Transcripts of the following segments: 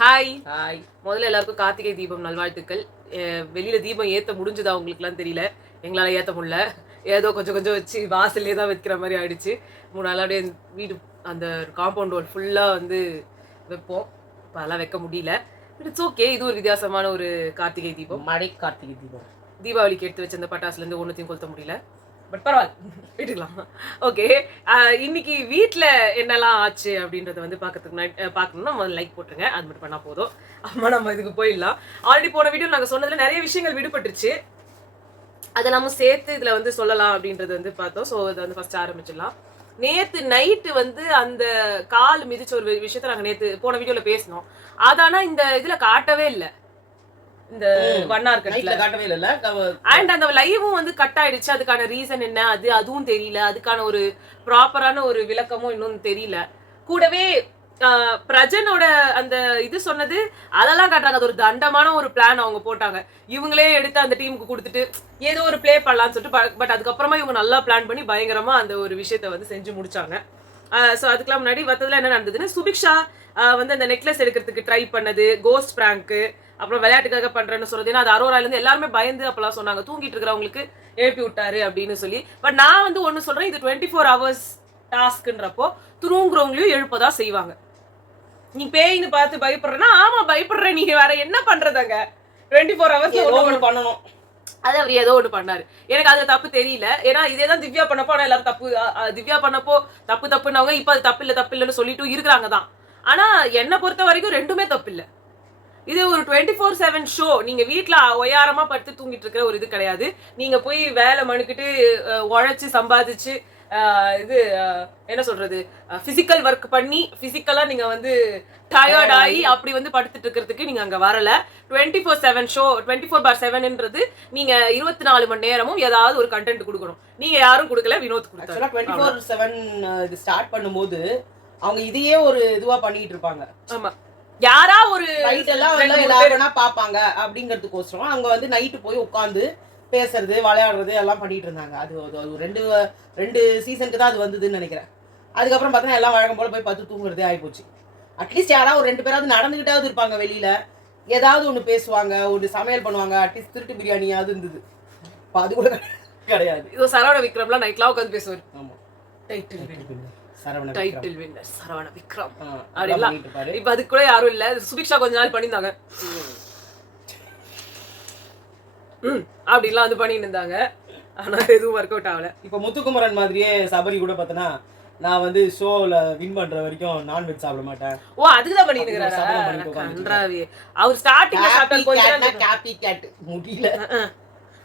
Hi. Hi. முதல்ல எல்லாருக்கும் கார்த்திகை தீபம் நல்வாழ்த்துக்கள். வெளியில தீபம் ஏற்ற முடிஞ்சுதா உங்களுக்குலாம் தெரியல, எங்களால் ஏற்ற முடியல. ஏதோ கொஞ்சம் கொஞ்சம் வச்சு வாசல்லே தான் வைக்கிற மாதிரி ஆயிடுச்சு. 3 நாள் அப்படியே வீடு அந்த காம்பவுண்ட் வால் ஃபுல்லாக வந்து வைப்போம். இப்போ அதெல்லாம் வைக்க முடியல. It's okay. இது ஒரு வித்தியாசமான ஒரு கார்த்திகை தீபம். மடை கார்த்திகை தீபம். தீபாவளிக்கு எடுத்து வச்ச அந்த பட்டாசுலேருந்து ஒன்றுத்தையும் கொளுத்த முடியல. பட் பரவாயில்ல, வீட்டுக்கலாம். ஓகே, இன்னைக்கு வீட்டில் என்னெல்லாம் ஆச்சு அப்படின்றத வந்து பார்க்கணும்னா முதல்ல லைக் போட்டுருங்க. அது மட்டும் பண்ணால் போதும். அம்மா நம்ம இதுக்கு போயிடலாம். ஆல்ரெடி போன வீடியோ நாங்கள் சொன்னதில் நிறைய விஷயங்கள் விடுபட்டுருச்சு. அதை நம்ம சேர்த்து இதில் வந்து சொல்லலாம் அப்படின்றது வந்து பார்த்தோம். ஸோ இதை வந்து ஃபஸ்ட்டு ஆரம்பிச்சிடலாம். நேற்று நைட்டு வந்து அந்த கால் மிதிச்ச ஒரு விஷயத்த நாங்கள் நேற்று போன வீடியோவில் பேசினோம். அதானா இந்த இதில் காட்டவே இல்லை. இந்த காட்டவே இல்ல. அண்ட் அந்த லைவும் வந்து கட் ஆயிடுச்சு. அதுக்கான ரீசன் என்ன அதுவும் தெரியல. அதுக்கான ஒரு ப்ராப்பரான ஒரு விளக்கமும் இன்னும் தெரியல. கூடவே பிரஜனோட அந்த இது சொன்னது அதெல்லாம் காட்டுறாங்க. அது ஒரு தண்டமான ஒரு பிளான் அவங்க போட்டாங்க. இவங்களே எடுத்து அந்த டீமுக்கு கொடுத்துட்டு ஏதோ ஒரு பிளே பண்ணலாம்னு சொல்லிட்டு, பட் அதுக்கப்புறமா இவங்க நல்லா பிளான் பண்ணி பயங்கரமா அந்த ஒரு விஷயத்த வந்து செஞ்சு முடிச்சாங்க. ஸோ அதுக்கெல்லாம் முன்னாடி மற்றதுல என்ன நடந்ததுன்னு, சுபிக்ஷா வந்து அந்த நெக்லஸ் எடுக்கிறதுக்கு ட்ரை பண்ணது, கோஸ்ட் பிராங்க்கு, அப்புறம் விளையாட்டுக்காக பண்றேன்னு சொல்றது. ஏன்னா அது அரோராலேருந்து எல்லாருமே பயந்து அப்பெல்லாம் சொன்னாங்க, தூங்கிட்டு இருக்கிறவங்களுக்கு எழுப்பி விட்டாரு அப்படின்னு சொல்லி. பட் நான் வந்து ஒன்று சொல்றேன், இது 24 hours டாஸ்க்குன்றப்போ தூங்குறவங்களையும் எழுப்பதான் செய்வாங்க. நீ பேய்னு பார்த்து பயப்படுறேன்னா ஆமா பயப்படுறேன், நீங்க வேற என்ன பண்றதாங்க? 24 hours ஒன்று பண்ணணும். அது அவர் ஏதோ ஒன்று பண்ணாரு. எனக்கு அதுல தப்பு தெரியல. ஏன்னா இதேதான் திவ்யா பண்ணப்போ ஆனா எல்லாரும் தப்பு, திவ்யா பண்ணப்போ தப்புன்னவங்க இப்ப அது தப்பு இல்லைன்னு சொல்லிட்டு இருக்கிறாங்க தான். ஆனா என்னை பொறுத்த வரைக்கும் ரெண்டுமே தப்பு இல்லை. இது ஒரு 24/7 ஷோ. நீங்க வீட்டுல ஒயாரமா படுத்து தூங்கிட்டு இருக்கிற ஒரு இது கிடையாது. நீங்க போய் வேலை மனுக்கிட்டு உழைச்சு சம்பாதிச்சு இது என்ன சொல்றது, பிசிக்கல் ஒர்க் பண்ணி பிசிக்கலா நீங்க வந்து டயர்ட் ஆகி அப்படி வந்து படுத்துட்டு இருக்கிறதுக்கு நீங்க அங்க வரல. 24/7 ஷோ, 24/7ன்றது நீங்க 24 மணி நேரமும் ஏதாவது ஒரு கண்டென்ட் கொடுக்கணும். நீங்க யாரும் கொடுக்கல, வினோத் கொடுத்தாரு. 24/7 இது ஸ்டார்ட் பண்ணும்போது அவங்க இதையே ஒரு இதுவா பண்ணிட்டு இருப்பாங்க. ஆமா, யாரா ஒரு நைட் எல்லாம் பாப்பாங்க அப்படிங்கறதுக்கோசரம் அவங்க வந்து நைட்டு போய் உட்காந்து பேசுறது விளையாடுறது எல்லாம் பண்ணிட்டு இருந்தாங்க. அது ரெண்டு சீசனுக்கு தான் அது வந்ததுன்னு நினைக்கிறேன். அதுக்கப்புறம் பார்த்தா எல்லாம் வழக்கம் போல போய் பார்த்து தூங்குறதே ஆயிப்போச்சு. அட்லீஸ்ட் யாராவது ஒரு 2 பேராவது நடந்துகிட்டாவது இருப்பாங்க, வெளியில ஏதாவது ஒன்று பேசுவாங்க, ஒரு சமையல் பண்ணுவாங்க. அட்லீஸ்ட் திருட்டு பிரியாணியாவது இருந்தது. அது கூட கிடையாது. இது சரவண விக்ரம்லாம் நைட்லாம் உட்காந்து பேசுவார். ஆமா, டைட்டில் வின்னர் சரவண விக்ரம் அப்படிலாம். இப்ப அதுக்கு கூட யாரும் இல்ல. சுபிக்ஷா கொஞ்ச நாள் பண்ணியிருந்தாங்க, அப்படின்லாம் வந்து பண்ணிட்டு இருந்தாங்க. ஆனா எதுவும் ஒர்க் அவுட் ஆகல. இப்ப முத்துக்குமரன் மாதிரியே சபரி கூட பார்த்தனா, நான் வந்து ஷோல வின் பண்ற வரைக்கும் நான்வெஜ் சாப்பிட மாட்டேன். ஓ, அதுக்குதான் பண்ணிட்டு இருக்காரு. அவர் ஸ்டார்டிங்ல சாப்பிட்ட கொஞ்சம் காப்பி கேட் முடியல.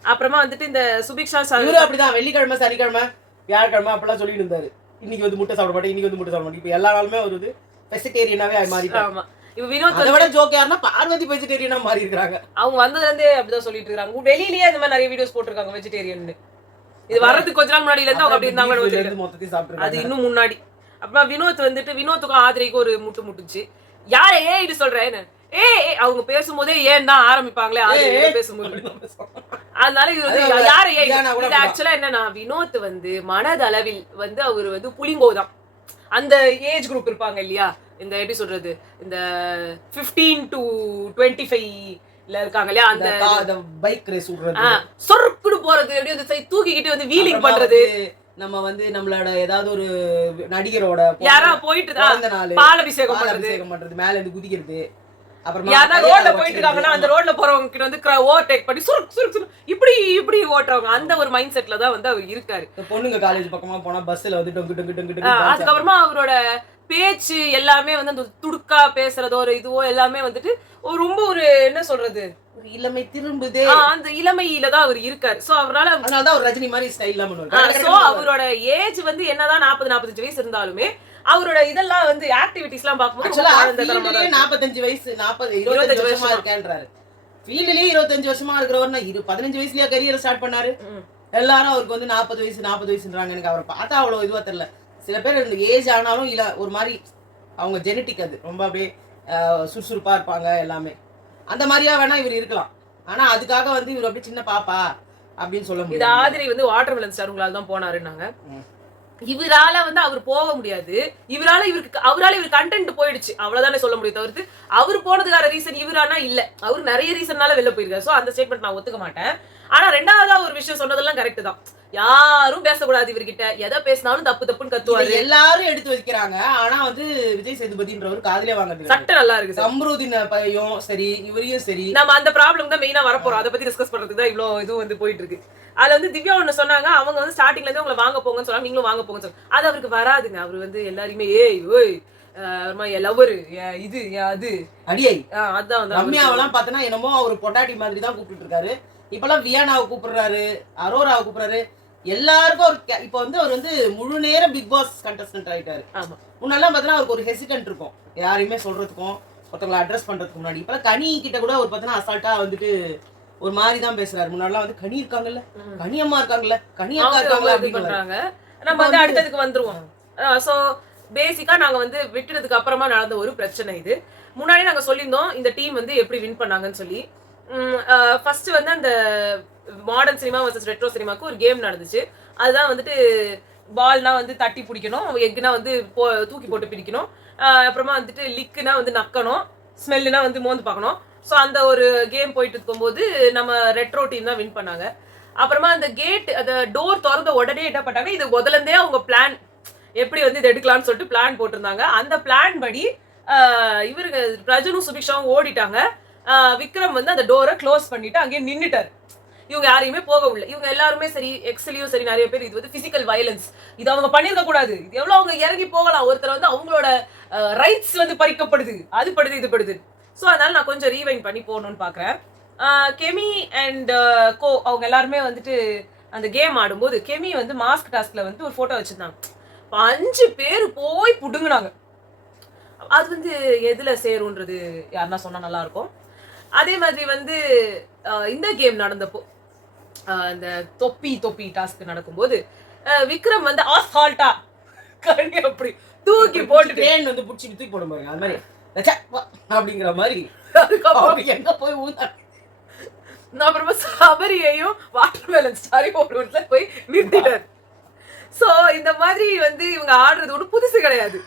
அப்புறமா வந்துட்டு இந்த சுபிக்ஷா இவரு அப்படிதான் வெள்ளிக்கிழமை சனிக்கிழமை வியாழக்கிழமை அப்பெல்லாம் சொல்லிட்டு இருந்தாரு, இன்னைக்கு வந்து முட்டை சாப்பிட மாட்டேன், இன்னைக்கு வந்து முட்டை சாப்பிட மாட்டேன். இப்ப எல்லா நாளுமே ஒரு இது வெஜிடேரியனாவே மாறிட்டாங்க. ஆமா, இப்ப வினோத் அதை விட ஜோக் யாருன்னா பார்வதி வெஜிடேரியனா மாறி இருக்காங்க. அவங்க வந்ததுல இருந்தே அப்படிதான் சொல்லிட்டு இருக்காங்க. வெளியிலேயே இந்த மாதிரி நிறைய வீடியோஸ் போட்டிருக்காங்க வெஜிடேரியன். இது வர்றதுக்கு கொஞ்ச நாள் முன்னாடில இருந்து அவங்க அப்படி இருந்தாங்க, மொத்தத்தையும் சாப்பிட்டு அது இன்னும் முன்னாடி. அப்புறமா வினோத் வந்துட்டு வினோத்துக்கும் ஆதிரைக்கும் ஒரு முட்டுச்சு. யாரை இது சொல்றேன்னு அவங்க பேசும்போதே ஏன் தான் ஆரம்பிப்பாங்களே ஆதிரை பேசும்போது. அதனால இது வந்து யாரை ஆக்சுவலா என்னன்னா, வினோத் வந்து மனதளவில் வந்து அவர் வந்து புலிங்கோதான். அந்த ஏஜ் குரூப் இருப்பாங்க இல்லையா, இந்த எப்படி சொல்றது, இந்த 15 to 25 இருக்காங்க இல்லையா, அந்த பைக் ரேஸ் விடுறது, சொர்க்குடு போறது, அப்படியே அந்த தூக்கிக்கிட்டு வந்து வீலிங் பண்றது. நம்ம வந்து நம்மளோட ஏதாவது ஒரு நடிகரோட யாரா போயிட்டு பாலாபிஷேகம் பண்றது, மேல இருந்து குதிக்கிறது. அப்புறமா யாரா ரோட்ல போயிட்டு இருக்காங்கன்னா அந்த ரோட்ல போறவங்க கிட்ட வந்து ஓவர்டேக் பண்ணி சுருக்கு இப்படி ஓட்டுறவங்க, அந்த ஒரு மைண்ட் செட்ல தான் வந்து அவர் இருக்காரு. பொண்ணுங்க காலேஜ் பக்கமா போனா பஸ்ல வந்து டொங்கு டொங்கு டொங்கு டொங்கு. அதுக்கப்புறமா அவரோட பேச்சு எல்லாமே வந்து அந்த துடுக்கா பேசுறதோ ஒரு இதுவோ எல்லாமே வந்துட்டு ரொம்ப ஒரு என்ன சொல்றது, ஒரு இளமை திரும்புதே, அந்த இளமையில தான் அவர் இருக்காரு. சோ அதனாலதான் ஒரு ரஜினி மாதிரி ஸ்டைல்லாம் பண்ணுவாரு. சோ அவரோட ஏஜ் வந்து என்னதான் 40-45 வயசு இருந்தாலுமே அவரோட இதெல்லாம் வந்து ஆக்டிவிட்டிஸ் எல்லாம் பார்க்கும்போது 45 வயசு 25 வருஷமா இருக்கேன்றாரு. ஃபீல்ட்லயே 25 வருஷமா இருக்கிறவர்னா 15 வயசுலயா கரியர் ஸ்டார்ட் பண்ணாரு. எல்லாரும் அவருக்கு வந்து 40 வயசுன்றாங்க. எனக்கு அவரை பார்த்தா அவ்வளவு இதுவா தெரியல. சில பேர் இந்த ஏஜ் ஆனாலும் இல்ல ஒரு மாதிரி அவங்க ஜெனட்டிக் அது ரொம்ப அப்படியே சுறுசுறுப்பா இருப்பாங்க எல்லாமே. அந்த மாதிரியா வேணா இவர் இருக்கலாம். ஆனா அதுக்காக வந்து இவர் அப்படியே சின்ன பாப்பா அப்படின்னு சொல்ல முடியாது. இது ஆதிரை வந்து வாட்டர் மெலன் ஸ்டார் உங்களால தான் போனாருன்னாங்க. இவரால வந்து அவர் போக முடியாது, அவரால இவர் கண்டென்ட் போயிடுச்சு, அவ்வளவுதானே சொல்ல முடியும். தவிர்த்து அவர் போனதுக்கான ரீசன் இவரானா இல்ல, அவர் நிறைய ரீசன்னால வெளில போயிருக்காரு. சோ அந்த ஸ்டேட்மெண்ட் நான் ஒத்துக்க மாட்டேன். ஆனா ரெண்டாவதா ஒரு விஷயம் சொன்னதெல்லாம் கரெக்ட் தான். யாரும் பேசக்கூடாது இவர்கிட்ட, எதை பேசினாலும் தப்பு தப்புன்னு கத்துவாரு. எல்லாரும் எடுத்து வைக்கிறாங்க. ஆனா வந்து விஜய் சேதுபதின்றவர் காதுலயே வாங்குறது சட்டை நல்லா இருக்கு. சம்ருதீன் பையும் சரி, இவரையும் சரி, நம்ம அந்த ப்ராப்ளம் தான் மெயினா வரப்போறோம். அதை பத்தி டிஸ்கஸ் பண்றதுக்கு தான் இவ்வளவு இது வந்து போயிட்டு இருக்கு. அதுல வந்து திவ்யா ஒண்ணு சொன்னாங்க, அவங்க வந்து ஸ்டார்டிங்ல இருந்து உங்களை வாங்க போங்கன்னு சொன்னாங்க, நீங்களும் வாங்க போங்கன்னு சொன்னாங்க. அது அவருக்கு வராதுங்க. அவர் வந்து எல்லாரையுமே ஏய் ஓய் லவரு இது அது அடியை அதான் வந்து ரம்யாவெல்லாம் பார்த்தனா என்னமோ அவர் பொண்டாட்டி மாதிரி தான் கூப்பிட்டு இருக்காரு. இப்பெல்லாம் வியானாவை கூப்பிடுறாரு, அரோராவை கூப்பிடுறாரு. எல்லாருக்கும் ஒரு இப்ப வந்து அவர் வந்து முழு நேரம் பிக் பாஸ் கண்டஸ்டன்ட் ஆயிட்டாரு. முன்னெல்லாம் பார்த்தீங்கன்னா அவருக்கு ஒரு ஹெசிடன்ட் இருக்கும், யாரையுமே சொல்றதுக்கும் ஒருத்தவங்களை அட்ரஸ் பண்றதுக்கு முன்னாடி. இப்பெல்லாம் கனி கிட்ட கூட ஒரு பார்த்தீங்கன்னா அசால்ட்டா வந்துட்டு ஒரு மாதிரி தான் பேசுறாரு. முன்னாடிலாம் வந்து கனி இருக்காங்கல்ல, கனி அம்மா இருக்காங்கல்ல, கனி அக்கா இருக்காங்கல்ல அப்படின்றாங்க. நம்ம வந்து அடுத்ததுக்கு வந்துருவோம். சோ பேசிக்கா நாங்க வந்து விட்டுறதுக்கு அப்புறமா நடந்த ஒரு பிரச்சனை இது. முன்னாடியே நாங்க சொல்லியிருந்தோம் இந்த டீம் வந்து எப்படி வின் பண்ணாங்கன்னு சொல்லி. ஃபர்ஸ்ட் வந்து அந்த மாடர்ன் சினிமா வர்சஸ் ரெட்ரோ சினிமாக்கு ஒரு கேம் நடந்துச்சு. அதுதான் வந்துட்டு பால்னா வந்து தட்டி பிடிக்கணும், எக்குனா வந்து தூக்கி போட்டு பிடிக்கணும், அப்புறமா வந்துட்டு லிக்குனா வந்து நக்கணும், ஸ்மெல்லுனா வந்து மோந்து பார்க்கணும். ஸோ அந்த ஒரு கேம் போயிட்டு இருக்கும்போது நம்ம ரெட்ரோ டீம் தான் வின் பண்ணாங்க. அப்புறமா அந்த கேட் அந்த டோர் திறந்த உடனே என்ன பண்ணாங்க, இது முதலேருந்தே அவங்க பிளான் எப்படி வந்து இது எடுக்கலாம்னு சொல்லிட்டு பிளான் போட்டிருந்தாங்க. அந்த பிளான் படி இவருக்கு பிரஜனும் சுபிக்ஷாவும் ஓடிட்டாங்க. விக்ரம் வந்து அந்த டோரை க்ளோஸ் பண்ணிட்டு அங்கேயே நின்னுட்டாரு. இவங்க யாரையுமே போக முடியல. இவங்க எல்லாருமே சரி, எக்ஸ்லயும் சரி, நிறைய பேர் இது வந்து பிசிக்கல் வயலன்ஸ், இது அவங்க பண்ணிருக்க கூடாது, இது எவ்வளவு அவங்க இறங்கி போகலாம், ஒருத்தர் வந்து அவங்களோட ரைட்ஸ் வந்து பறிக்கப்படுது, அது படுது இது படுது. ஸோ அதனால நான் கொஞ்சம் ரீவைண்ட் பண்ணி போகணும்னு பாக்குறேன். கெமி அண்ட் கோ அவங்க எல்லாருமே வந்துட்டு அந்த கேம் ஆடும்போது கெமி வந்து மாஸ்க் டாஸ்க்ல வந்து ஒரு போட்டோ வச்சிருந்தாங்க. 5 பேர் போய் புடுங்கினாங்க. அது வந்து எதுல சேரும்ன்றது யாருன்னா சொன்னா நல்லா இருக்கும். அதே மாதிரி வந்து இந்த கேம் நடந்தப்போ இந்த தொப்பி டாஸ்க் நடக்கும்போது விக்ரம் வந்து ஆஸ்ஹால்ட்டா கண்ணி அப்படி தூக்கி போட்டு ட்ரெயின் வந்து புடிச்சு தூக்கி போட பாருங்க, அது மாதிரி அப்படிங்கிற மாதிரி எங்க போய் ஊந்தா. அப்புறமா சபரியையும் வாட்டர் மெலன் ஸ்டாரி போட்டு போய் நிறுத்திட்டாரு. சோ இந்த மாதிரி வந்து இவங்க ஆடுறது ஒண்ணு புதுசு கிடையாது.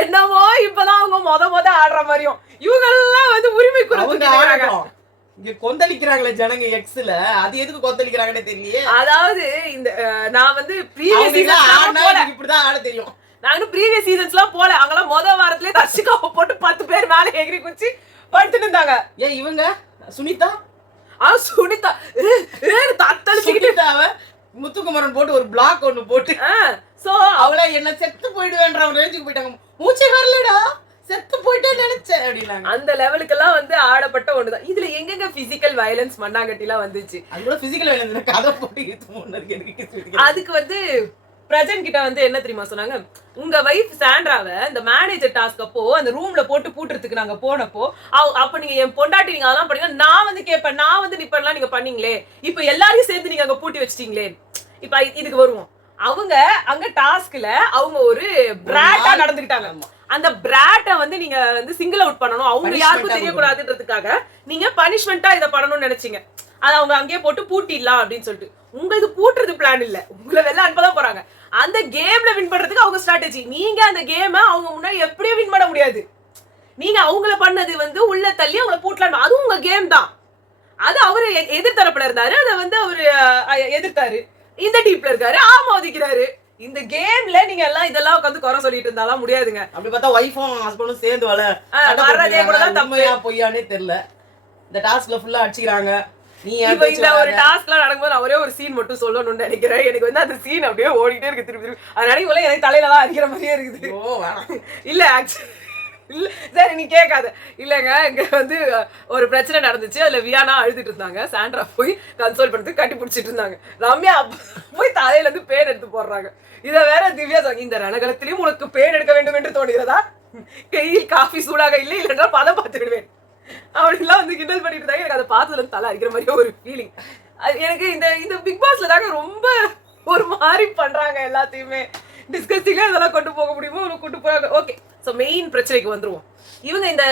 என்னமோ இப்பதான் அவங்க மொத ஆடுற மாதிரியும் இவங்க எல்லாம் வந்து உரிமை குறைச்சு இங்க கொந்தளிக்கிறாங்களே ஜனங்க எக்ஸ்ல, அது எதுக்கு கொந்தளிக்கிறாங்கன்னு தெரியல. அதாவது இந்த நான் வந்து ப்ரீவியஸ் சீசன் இப்படிதான் ஆட தெரியும். நாங்க ப்ரீவியஸ் சீசன்ஸ்லாம் போல, அங்கெல்லாம் வாரத்திலே தர்ஷிகாவை போட்டு 10 பேர் மேல எகிரி குச்சி படுத்துட்டு இருந்தாங்க. ஏன் இவங்க சுனிதா சுனிதா தத்தளிச்சுக்கிட்டாவ முத்துக்குமரன் போட்டு ஒரு பிளாக் ஒண்ணு போட்டு சோ அவள என்ன செத்து போயிடுவேன்ற ரேஞ்சுக்கு போயிட்டாங்க. மூச்சே வரலடா, செத்து போயிட்டே நினைச்சேன் அப்படின்னாங்க. அந்த லெவலுக்கு எல்லாம் வந்து ஆடப்பட்ட ஒண்ணுதான். இதுல எங்கெங்க பிசிக்கல் வயலன்ஸ் மண்ணாங்கட்டிலாம் வந்துச்சு? அது கூட பிசிக்கல் வயலன்ஸ் கதை போட்டு அதுக்கு வந்து பிரஜன் கிட்ட வந்து என்ன தெரியுமா சொன்னாங்க, உங்க வைஃப் சாண்ட்ராவை இந்த மேனேஜர் டாஸ்க் அப்போ அந்த ரூம்ல போட்டு பூட்டுறதுக்கு நாங்க போனப்போ அப்ப நீங்க என் பொண்டாட்டி நீங்க அதெல்லாம் பண்ணீங்க, நான் வந்து கேட்பேன், நான் வந்து நிப்பெல்லாம் நீங்க பண்ணீங்களே, இப்ப எல்லாரையும் சேர்ந்து நீங்க அங்க பூட்டி வச்சிட்டீங்களே. இப்ப இதுக்கு வருவோம். அவங்க அங்க டாஸ்க்ல அவங்க ஒரு பிராட்டா நடந்துக்கிட்டாங்க. அந்த பிராட்டை வந்து நீங்க வந்து சிங்கிள் அவுட் பண்ணணும், அவங்க யாருக்கும் தெரியக்கூடாதுன்றதுக்காக நீங்க பனிஷ்மெண்டா இதை பண்ணணும்னு நினைச்சீங்க. அதை அவங்க அங்கேயே போட்டு பூட்டிடலாம் அப்படின்னு சொல்லிட்டு. உங்க இது பூட்டுறது பிளான் இல்ல, உங்களை வெளில அனுப்பதான் போறாங்க. அந்த கேம்ல வின் பண்றதுக்கு அவங்க ஸ்ட்ராட்டஜி. நீங்க அந்த கேமை அவங்க முன்னாடி எப்படியும் வின் பண்ண முடியாது. நீங்க அவங்கள பண்ணது வந்து உள்ள தள்ளி அவங்கள பூட்டலாம், அதுவும் உங்க கேம் தான். அது அவரு எதிர்த்தரப்புல இருந்தாரு, அதை வந்து அவரு எதிர்த்தாரு. இந்த டீப்ல இருக்காரு, ஆமோதிக்கிறாரு. இந்த கேம்ல நீங்க எல்லாம் இதெல்லாம் உட்காந்து குறை சொல்லிட்டு இருந்தாலும் முடியாதுங்க. அப்படி பார்த்தா வைஃபும் ஹஸ்பண்டும் சேர்ந்து வர்றதே கூட தான் தம்மையா பொய்யானே தெரியல. இந்த டாஸ்க்ல ஃபுல்லா அடிச்சுக்கிறாங்க. நீ இப்ப இந்த ஒரு டாஸ்க்லாம் நடக்கும்போது நான் ஒரே ஒரு சீன் மட்டும் சொல்லணும்னு நினைக்கிறேன். எனக்கு வந்து அந்த சீன் அப்படியே ஓடிட்டே இருக்கு திருப்பி. அது நினைக்கும் எனக்கு தலையில தான் அடிக்கிற மாதிரியே இருக்குது. இல்ல ஆக்சுவலி இல்ல சரி நீ கேட்காத. இல்லங்க இங்க வந்து ஒரு பிரச்சனை நடந்துச்சு, அதுல வியானா அழுதுட்டு இருந்தாங்க, சாண்ட்ரா போய் கன்சோல் பண்றதுக்கு கட்டி பிடிச்சிட்டு இருந்தாங்க. ரம்யா போய் தலையில இருந்து பேன் எடுத்து போடுறாங்க. இத வேற திவ்யா சொன்னாங்க, இந்த ரணகலத்திலயும் உனக்கு பேன் எடுக்க வேண்டும் என்று தோணுகிறதா, கையில் காஃபி சூடாக இல்லை இல்லைன்றா பதம் பார்த்துக்கிடுவேன் அப்படின்லாம் வந்து கிண்டல் பண்ணிட்டு இருந்தாங்க. எனக்கு அதை பார்த்ததுல தலை அடிக்கிற மாதிரியே ஒரு ஃபீலிங். எனக்கு இந்த பிக் பாஸ்ல தாங்க ரொம்ப ஒரு மாதிரி பண்றாங்க எல்லாத்தையுமே. டிஸ்கஸிங்ல இதெல்லாம் கொண்டு போக முடியுமோ கொண்டு போறாங்க. ஓகே, ஸோ மெயின் பிரச்சனைக்கு வந்துருவோம். இவங்க இந்த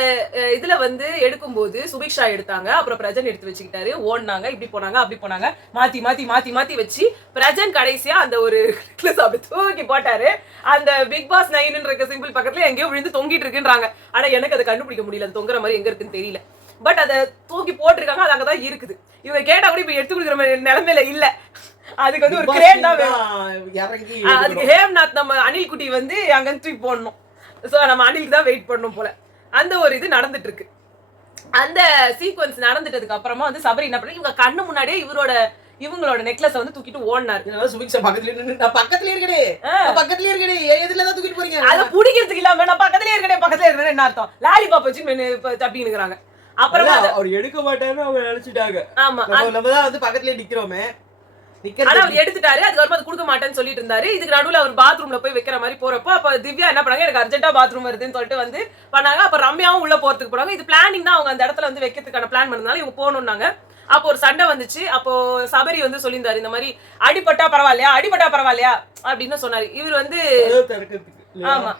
இதுல வந்து எடுக்கும்போது சுபிக்ஷா எடுத்தாங்க, அப்புறம் பிரஜன் எடுத்து வச்சுக்கிட்டாரு, ஓடினாங்க, இப்படி போனாங்க அப்படி போனாங்க, மாத்தி மாத்தி மாத்தி மாத்தி வச்சு பிரஜன் கடைசியா அந்த ஒரு நெக்லஸ் அப்படி தூக்கி போட்டாரு. அந்த பிக் பாஸ் 9 சிம்பிள் பக்கத்துல எங்கேயோ விழுந்து தொங்கிட்டு இருக்குன்றாங்க. ஆனா எனக்கு அதை கண்டுபிடிக்க முடியல, அது தொங்குற மாதிரி எங்க இருக்குன்னு தெரியல. பட் அதை தூக்கி போட்டிருக்காங்க, அது அங்கதான் இருக்குது. இவங்க கேட்டா கூட இப்ப எடுத்து கொடுக்குற மாதிரி நிலைமையில இல்ல. அதுக்கு வந்து ஒரு கிரேட் தான் வேணும். அதுக்கு ஹேம்நாத் நம்ம அனில் குட்டி வந்து அங்க தூக்கி போடணும். சோ நம்ம அனிலுக்கு தான் வெயிட் பண்ணணும் போல. அந்த ஒரு இது நடந்துட்டு இருக்கு. அந்த சீக்வன்ஸ் நடந்துட்டதுக்கு அப்புறமா வந்து சபரி என்ன பண்ணி இவங்க கண்ணு முன்னாடியே இவங்களோட நெக்லஸ் வந்து தூக்கிட்டு ஓடினாரு. சுபிக்ஷா பக்கத்துல இருக்கடே எதுலதான் தூக்கிட்டு போறீங்க? அதை பிடிக்கிறதுக்கு இல்லாம நான் பக்கத்துலயே இருக்கேன் என்ன அர்த்தம்? லாலிபாப் வச்சு தப்பினுக்குறாங்க. அப்புறமா அவர் எடுக்க மாட்டாருன்னு அவங்க நினைச்சிட்டாங்க. ஆமா, நம்மதான் வந்து பக்கத்துலயே நிக்கிறோமே. ஆனா அவர் எடுத்துட்டாரு. அதுக்கப்புறமா அது கொடுக்க மாட்டேன்னு சொல்லிட்டு இருந்தாரு. இதுக்கு நடுவுல அவர் பாத்ரூம்ல போய் வைக்கிற மாதிரி போறப்போ அப்ப திவ்யா என்ன பண்ணாங்க, எனக்கு அர்ஜென்ட்டா பாத்ரூம் வருதுன்னு சொல்லிட்டு வந்து பண்ணாங்க. அப்ப ரம்யாவும் உள்ள போறதுக்கு போறாங்க. இது பிளானிங் தான், அவங்க அந்த இடத்துல வந்து வைக்கிறதுக்கான பிளான் பண்ணதுனால இவங்க போகணும்னாங்க. அப்போ ஒரு சண்டை வந்துச்சு. அப்போ சபரி வந்து சொல்லியிருந்தாரு, இந்த மாதிரி அடிபட்டா பரவாயில்லையா அப்படின்னு சொன்னாரு. இவர் வந்து ஆமா,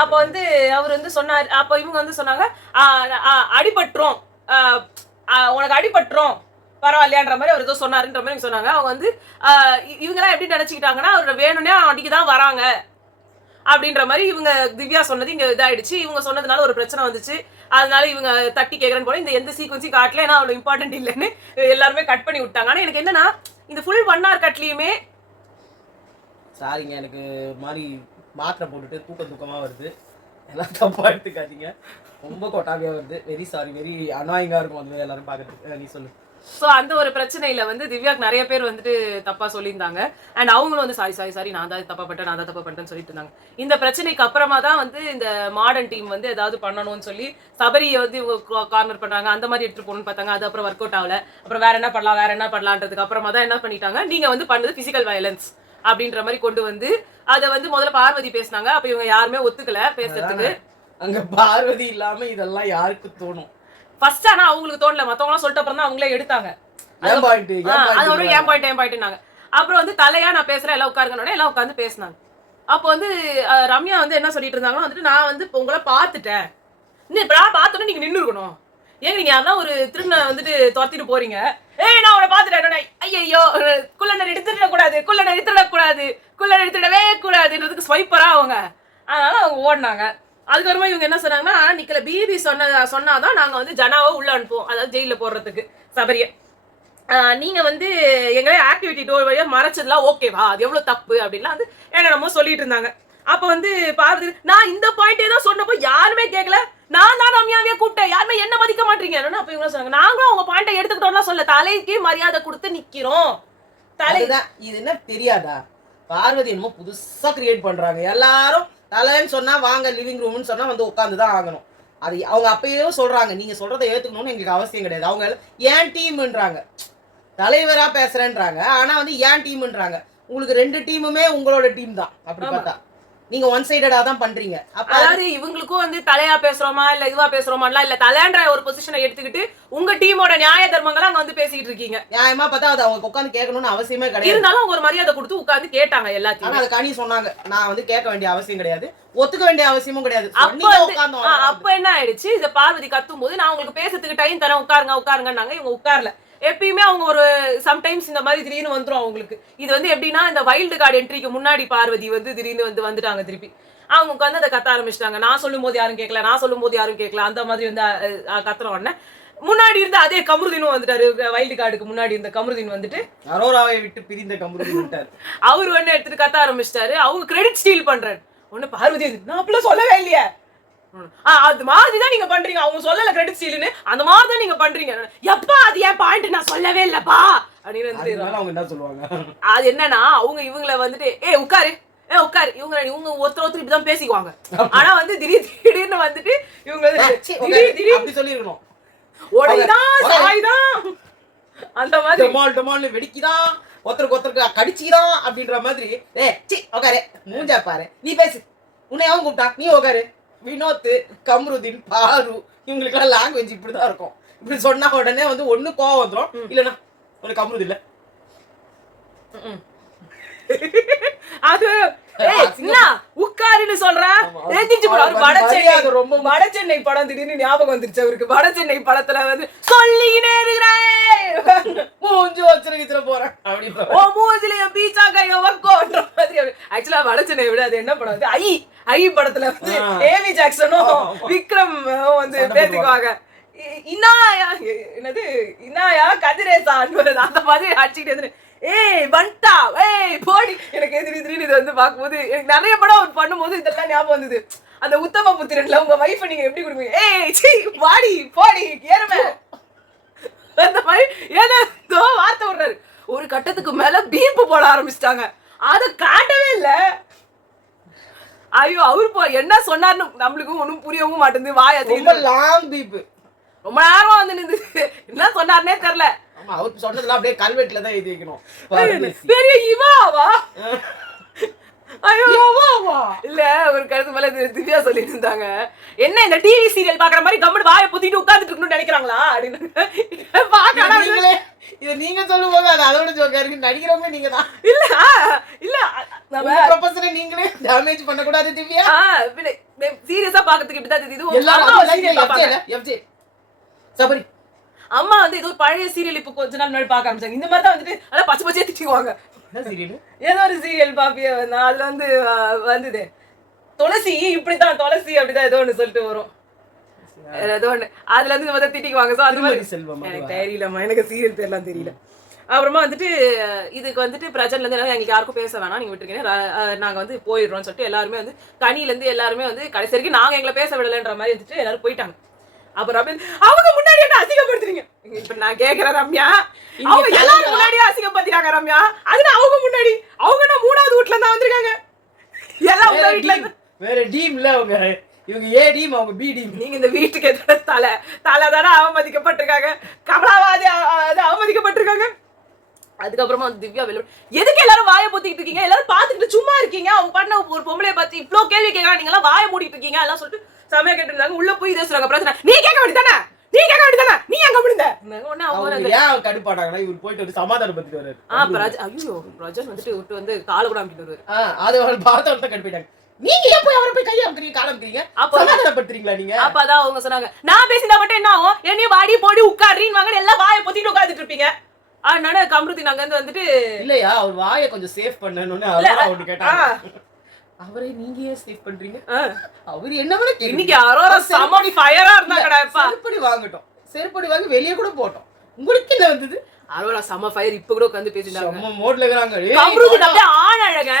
அப்ப வந்து அவர் வந்து சொன்னாரு. அப்ப இவங்க வந்து சொன்னாங்க, அடிபட்டுரும், உனக்கு அடிபட்டுரும் பரவாயில்லையான்ற மாதிரி அவர் ஏதோ சொன்னாருன்ற மாதிரி சொன்னாங்க. அவங்க வந்து இவங்க எல்லாம் எப்படி நினைச்சுக்கிட்டாங்கன்னா அவர் வேணும்னே அடிக்கதான் வராங்க அப்படின்ற மாதிரி இவங்க திவ்யா சொன்னது இங்க இதாயிடுச்சு. இவங்க சொன்னதுனால ஒரு பிரச்சனை வந்துச்சு. அதனால இவங்க தட்டி கேட்கறேன்னு போல இந்த எந்த சீக்வன்ஸையும் காட்டல, ஏன்னா அவ்வளவு இம்பார்ட்டன்ட் இல்லைன்னு எல்லாருமே கட் பண்ணி விட்டாங்க. ஆனா எனக்கு என்னன்னா இந்த ஃபுல் 1 hour கட்லயுமே சாரிங்க, எனக்கு ஒரு மாதிரி மாத்திரை போட்டுட்டு தூக்கமா வருது, எல்லாம் தப்பா எடுத்துக்காதீங்க, ரொம்ப கொட்டாவியா வருது. வெரி சாரி, வெரி அனாயிங்கா இருக்கும் வந்து எல்லாரும் பாக்கிறதுக்கு. நீ சொல்லு. சோ அந்த ஒரு பிரச்சனையில வந்து திவ்யாக்கு நிறைய பேர் வந்துட்டு தப்பா சொல்லியிருந்தாங்க. அண்ட் அவங்களும் வந்து சாரி நான் தான் தப்பா பண்ணிட்டேன்னு சொல்லிட்டு இருந்தாங்க. இந்த பிரச்சனைக்கு அப்புறமா தான் வந்து இந்த மாடர்ன் டீம் வந்து ஏதாவது பண்ணணும்னு சொல்லி சபரியை வந்து இவங்க கார்னர் பண்றாங்க, அந்த மாதிரி எடுத்துட்டு போகணும்னு பார்த்தாங்க. அது அப்புறம் ஒர்க் அவுட் ஆகல. அப்புறம் வேற என்ன பண்ணலான்றதுக்கு அப்புறமா தான் என்ன பண்ணிட்டாங்க, நீங்க வந்து பண்ணது பிசிக்கல் வயலன்ஸ் அப்படின்ற மாதிரி கொண்டு வந்து அதை வந்து முதல்ல பார்வதி பேசினாங்க. அப்ப இவங்க யாருமே ஒத்துக்கல பேசுறதுக்கு. அங்க பார்வதி இல்லாம இதெல்லாம் யாருக்கு தோணும்? ஃபர்ஸ்ட் ஆனா அவங்களுக்கு தோணல, மத்தவங்க சொல்லிட்ட அப்புறம் தான் அவங்களே எடுத்தாங்க. அது ஒரு ஏன் பாயிண்ட்னாங்க. அப்புறம் வந்து தலையா நான் பேசுறேன் எல்லாம் உட்காருங்கன்னு எல்லாம் உட்காந்து பேசினாங்க. அப்போ வந்து ரம்யா வந்து என்ன சொல்லிட்டு இருந்தாங்கன்னா வந்துட்டு நான் வந்து உங்களை பார்த்துட்டேன், பார்த்தோன்னே நீங்க நின்று இருக்கணும், ஏங்க நீங்க யாருன்னா ஒரு திரும்ப வந்துட்டு துரத்திட்டு போறீங்க, நான் அவனை பார்த்துட்டேன், ஐயோ குள்ளனர் எடுத்துடவே கூடாதுன்றதுக்கு ஸ்வைப்பரா அவங்க. அதனால அவங்க ஓடினாங்க. அதுக்கப்புறமா இவங்க என்ன சொன்னாங்கன்னா, நிக்கல பிபி சொன்னாதான் நாங்க வந்து ஜனாவை உள்ள அனுப்புவோம், அதாவது ஜெயில போடுறதுக்கு சபரிய. நீங்க வந்து எங்களே ஆக்டிவிட்டி டோர் வழியா மறைச்சதுலாம் ஓகேவா, அது எவ்வளவு தப்பு அப்படின்லாம் வந்து என்னமோ சொல்லிட்டு இருந்தாங்க. அப்ப வந்து பார்வதி நான் இந்த பாயிண்டே தான் சொன்னப்போ யாருமே கேட்கல, நான் தான் ரம்யாவே கூப்பிட்டேன், யாருமே என்ன மதிக்க மாட்டீங்க. அப்ப இவங்க சொன்னாங்க நாங்களும் அவங்க பாயிண்டை எடுத்துக்கிட்டோம்லாம் சொல்ல, தலைக்கு மரியாதை கொடுத்து நிக்கிறோம். தலைதான் இது என்ன தெரியாதா? பார்வதி என்னமோ புதுசா கிரியேட் பண்றாங்க. எல்லாரும் தலைன்னு சொன்னா வாங்க லிவிங் ரூம்னு சொன்னா வந்து உட்காந்துதான் ஆகணும். அது அவங்க அப்பயே சொல்றாங்க, நீங்க சொல்றதை ஏத்துக்கணும்னு எங்களுக்கு அவசியம் கிடையாது. அவங்க ஏன் டீம்ன்றாங்க, தலைவரா பேசுறேன்றாங்க, ஆனா வந்து ஏன் டீம்ன்றாங்க. உங்களுக்கு 2 டீமுமே உங்களோட டீம் தான். அப்படி பார்த்தா நீங்க ஒன் சைடடா தான் பண்றீங்க. அதாவது இவங்களுக்கும் வந்து தலையா பேசுறோமா இல்ல இதுவா பேசுறோமாலாம் இல்ல, தலைன்ற ஒரு பொசிஷனை எடுத்துக்கிட்டு உங்க டீமோட நியாய தர்மங்களை அங்க வந்து பேசிட்டு இருக்கீங்க. நியாயமா பார்த்தா அது அவங்க உட்காந்து கேட்கணும்னு அவசியமே கிடையாது. இருந்தாலும் அவங்க ஒரு மரியாதை கொடுத்து உட்காந்து கேட்டாங்க எல்லாத்தையும். ஆனா அது கனி சொன்னாங்க, நான் வந்து கேட்க வேண்டிய அவசியம் கிடையாது, ஒத்துக்க வேண்டிய அவசியமும் கிடையாது. அப்ப என்ன ஆயிடுச்சு, இத பார்வதி கத்தும் போது நான் உங்களுக்கு பேசுறதுக்கு டைம் தரேன் உட்காருங்கன்னாங்க. இவங்க உட்கார்ல. எப்பயுமே அவங்க ஒரு சம்டைம்ஸ் இந்த மாதிரி திடீர்னு வந்துரும் அவங்களுக்கு. இது வந்து எப்படின்னா இந்த வைல்டு கார்டு என்ட்ரிக்கு முன்னாடி பார்வதி வந்து திடீர்னு வந்துட்டாங்க. திருப்பி அவங்க உட்காந்து அதை கத்த ஆரம்பிச்சிட்டாங்க. நான் சொல்லும் போது யாரும் கேட்கல அந்த மாதிரி வந்து கத்துற உடனே முன்னாடி இருந்து அதே கமருதீனும் வந்துட்டாரு. வைல்டு கார்டுக்கு முன்னாடி இருந்த கமருதீன் வந்துட்டு அரோராவை விட்டு பிரிந்த கமருதீன் வந்துட்டாரு. அவரு ஒண்ணு எடுத்துட்டு கத்த ஆரம்பிச்சிட்டாரு. அவங்க கிரெடிட் ஸ்டீல் பண்றாரு. ஒண்ணு பார்வதி நான் அப்பெல்லாம் சொல்லவே இல்லையே, அது மாதிரிதான் நீங்க பண்றீங்க, அவங்க சொல்லல கிரெடிட் ஸ்டீல்னு, அந்த மாதிரிதான் நீங்க பண்றீங்க. எப்பா அது ஏன் பாயிண்ட் நான் சொல்லவே இல்லப்பா அப்படின்னு அவங்க என்ன சொல்லுவாங்க. அது என்னன்னா அவங்க இவங்களை வந்துட்டு உட்காரு இவங்க ஒருத்தர் இப்படிதான் பேசிக்குவாங்க. ஆனா வந்து திடீர்னு வந்துட்டு இவங்க அப்படி சொல்லிருக்கணும், அந்த மாதிரி வெடிக்குதான் ஒருத்தருக்கு கடிச்சுதான் அப்படின்ற மாதிரி. உட்காரு மூஞ்சா பாரு, நீ பேசு, உன்னை அவன் கூப்பிட்டா நீ உட்காரு. வினோத், கம்ருதீன், பாரு இவங்களுக்கெல்லாம் லாங்குவேஜ் இப்படிதான் இருக்கும். இப்படி சொன்னா உடனே வந்து ஒண்ணு கோவம் வந்துடும், இல்லைன்னா உனக்கு கம்ருது இல்ல அது உட்காருன்னு சொல்றேன். வட சென்னை படம் திடீர்னு ஞாபகம் வந்துருச்சு அவருக்கு. வட சென்னை படத்துல வந்து சொல்லினே இருக்கிறேன் மூஞ்சி வச்சிருக்கிற போறேன் ஓ மூஞ்சில பீச்சா கைய வக்கோன்ற மாதிரி. ஆக்சுவலா வட சென்னை விட அது என்ன படம் வந்து ஐ படத்துல வந்து ஏவி ஜாக்சனும் விக்ரம் வந்து பேசிக்குவாங்க. இன்னாயா என்னது இன்னாயா கதிரேசா அந்த மாதிரி அடிச்சுக்கிட்டு ஏய் வண்டா ஏய் போடி. எனக்கு திடீர்னு இது வந்து பார்க்கும்போது எனக்கு நிறைய படம் அவர் பண்ணும்போது இதெல்லாம் ஞாபகம் வந்தது. அந்த உத்தம புத்திரன்ல உங்க வைஃபை நீங்க எப்படி கொடுப்பீங்க? ஏய் சீ வாடி போடி ஏறுமே அந்த மாதிரி ஏதோ வார்த்தை விடுறாரு. ஒரு கட்டத்துக்கு மேல பீப்பு போட ஆரம்பிச்சிட்டாங்க. அதை காட்டவே இல்ல. ஐயோ அவரு என்ன சொன்னார்னு நம்மளுக்கும் ஒன்னும் புரியவும் மாட்டேங்குது. வாய் ரொம்ப லாங் பீப்பு ரொம்ப நேரம் வந்து நின்று என்ன சொன்னார்னே தெரியல. அவர் சொன்னதெல்லாம் அப்படியே கல்வெட்டுல தான் எழுதி வைக்கணும். பெரிய இவாவா ஐயோ இல்ல ஒரு கருத்து மேல திவ்யா சொல்லிட்டு இருந்தாங்க, என்ன இந்த டிவி சீரியல் பாக்குற மாதிரி கம்முனு வாயை புத்திட்டு உட்கார்ந்துட்டு இருக்கணும்னு நினைக்கிறாங்களா அப்படின்னு. இத நீங்க சொல்லும் போது அது அதோட ஜோக்கா இருக்கு. நடிக்கிறவங்க நீங்க தான். இல்ல இல்ல நம்ம ப்ரொபோசலை நீங்களே டேமேஜ் பண்ண கூடாது திவ்யா. சீரியஸா பாக்கிறதுக்கு இப்படிதான் இது எல்லாரும் சபரி அம்மா வந்து ஏதோ பழைய சீரியல் இப்ப கொஞ்ச நாள் முன்னாடி பார்க்க ஆரம்பிச்சாங்க. இந்த மாதிரி தான் வந்துட்டு அதான் பச்சை பச்சையா திட்டுவாங்க. ஏதோ ஒரு சீரியல் பாப்பிய அதுல வந்து வந்தது துளசி இப்படித்தான் துளசி அப்படிதான் ஏதோ ஒண்ணு சொல்லிட்டு வரும். ஏதோ ஒண்ணு அதுல இருந்து முதல் திட்டிக்குவாங்க. சோ அது மாதிரி எனக்கு தெரியலம்மா, எனக்கு சீரியல் பேர்லாம் தெரியல. அப்புறமா வந்துட்டு இதுக்கு வந்துட்டு பிரச்சனைல இருந்து எங்களுக்கு யாருக்கும் பேச வேணாம், நீங்க விட்டுருக்கீங்க, நாங்க வந்து போயிடுறோம்னு சொல்லிட்டு எல்லாருமே வந்து கனியில இருந்து எல்லாருமே வந்து கடைசி வரைக்கும் நாங்க எங்களை பேச விடலைன்ற மாதிரி வந்துட்டு எல்லாரும் போயிட்டாங்க. அப்புறம் அவங்க முன்னாடி என்ன அசிங்கப்படுத்துறீங்க? இப்ப நான் கேக்குறேன் ரம்யா, அவங்க எல்லாரும் முன்னாடியே அசிங்கப்படுத்திட்டாங்க ரம்யா. அது அவங்க முன்னாடி அவங்க நான் 3வது வீட்ல தான் வந்திருக்காங்க. எல்லாம் உங்க வீட்ல வேற டீம் இல்ல அவங்க, இவங்க ஏ டீம் அவங்க பி டீம். நீங்க இந்த வீட்டுக்கு எதிர தலை தானே அவமதிக்கப்பட்டிருக்காங்க, கமலாவாதி அவமதிக்கப்பட்டிருக்காங்க. அதுக்கப்புறமா வந்து திவ்யா வெளில எதுக்கு எல்லாரும் வாயை பொத்திக்கிட்டு இருக்கீங்க? எல்லாரும் பாத்துக்கிட்டு சும்மா இருக்கீங்க. அவங்க பண்ண ஒரு பொம்பளைய பார்த்து இவ்வளவு கேள்வி கேட்கறாங்க, நீங்க எல்லாம் வாயை மூடிட்டு இருக்கீங்க எல்லாம் சொல்லிட்டு சமய கேட்டு இருந்தாங்க. உள்ள போய் இதே சொல்றாங்க பிரச்சனை. நீ கேட்க வேண்டியதானே, நீ கேட்க வேண்டியதானே, நீ எங்க முடிந்த ஒண்ணு அவங்க ஏன் கடுப்பாடாங்கன்னா இவர் போயிட்டு ஒரு சமாதானம் பத்தி வராரு. ஐயோ பிரஜன் வந்துட்டு விட்டு வந்து கால கூட அம்பிட்டு வருவாரு. அது அவர் பார்த்தவங்க கடுப்பாயிட்டாங்க. நீங்க ஏன் போய் அவரை போய் கையை அமுக்குறீங்க காலம் அமுக்குறீங்க? சமாதானப்படுத்துறீங்களா நீங்க? அப்பதான் அவங்க சொன்னாங்க நான் பேசினா மட்டும் என்ன ஆகும், என்னையும் வாடி போடி உட்காடுறீன்னு வாங்க எல்லாம் வாயை பொத்திட்டு உட்காந்துட்டு இருப்பீங்க. அதனால கம்ருதி நாங்க வந்துட்டு இல்லையா அவர் வாயை கொஞ்சம் சேஃப் பண்ணணும்னு அவரு கேட்டாங்க. அவரே நீங்க ஏன் சேவ் பண்றீங்க? அவர் என்ன வேணா இன்னைக்கு அரோரா சம ஃபயரா இருந்தாங்கடா. செருப்படி வாங்கட்டும், செருப்படி வாங்கி வெளியே கூட போட்டோம். உங்களுக்கு என்ன வந்தது? அரோரா சம ஃபயர் இப்ப கூட உட்கார்ந்து பேசிட்டாங்க. நம்ம மோட்ல இருக்காங்க. கம்ருதி அப்படியே ஆண் அழக